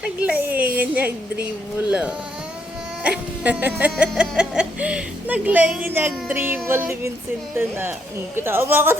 Naglaingan niya ang dribble, oh. Naglaingan niya ang dribble ni Vincent na. Kita, bakit?